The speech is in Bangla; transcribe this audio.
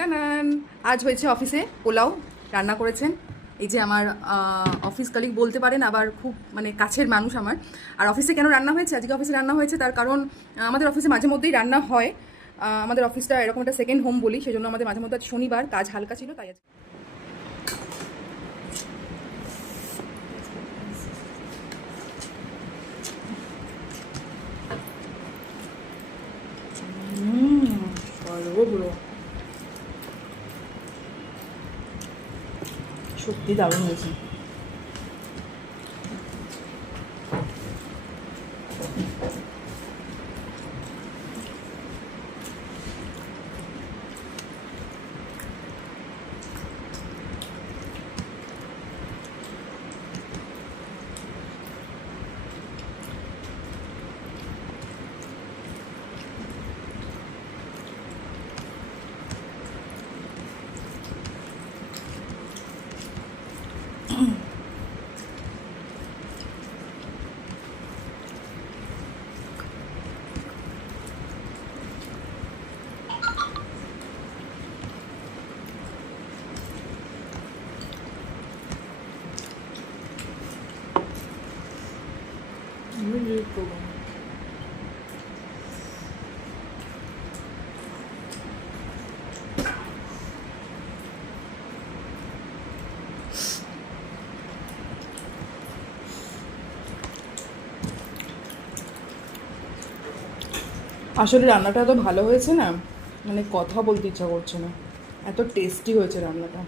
টানান, আজ হয়েছে অফিসে পোলাও রান্না করেছেন এই যে আমার অফিস কলিগ বলতে পারেন, আবার খুব মানে কাছের মানুষ আমার। আর অফিসে কেন রান্না হয়েছে, আজকে অফিসে রান্না হয়েছে তার কারণ আমাদের অফিসে মাঝে মধ্যেই রান্না হয়। আমাদের অফিসটা এরকম একটা সেকেন্ড হোম বলি, সেই জন্য আমাদের মাঝে মধ্যে আজ শনিবার কাজ হালকা ছিল, তাই আজকে সত্যি দারুণ হয়েছে। আসলে রান্নাটা এত ভালো হয়েছে না, মানে কথা বলতে ইচ্ছা করছে না, এত টেস্টি হয়েছে রান্নাটা।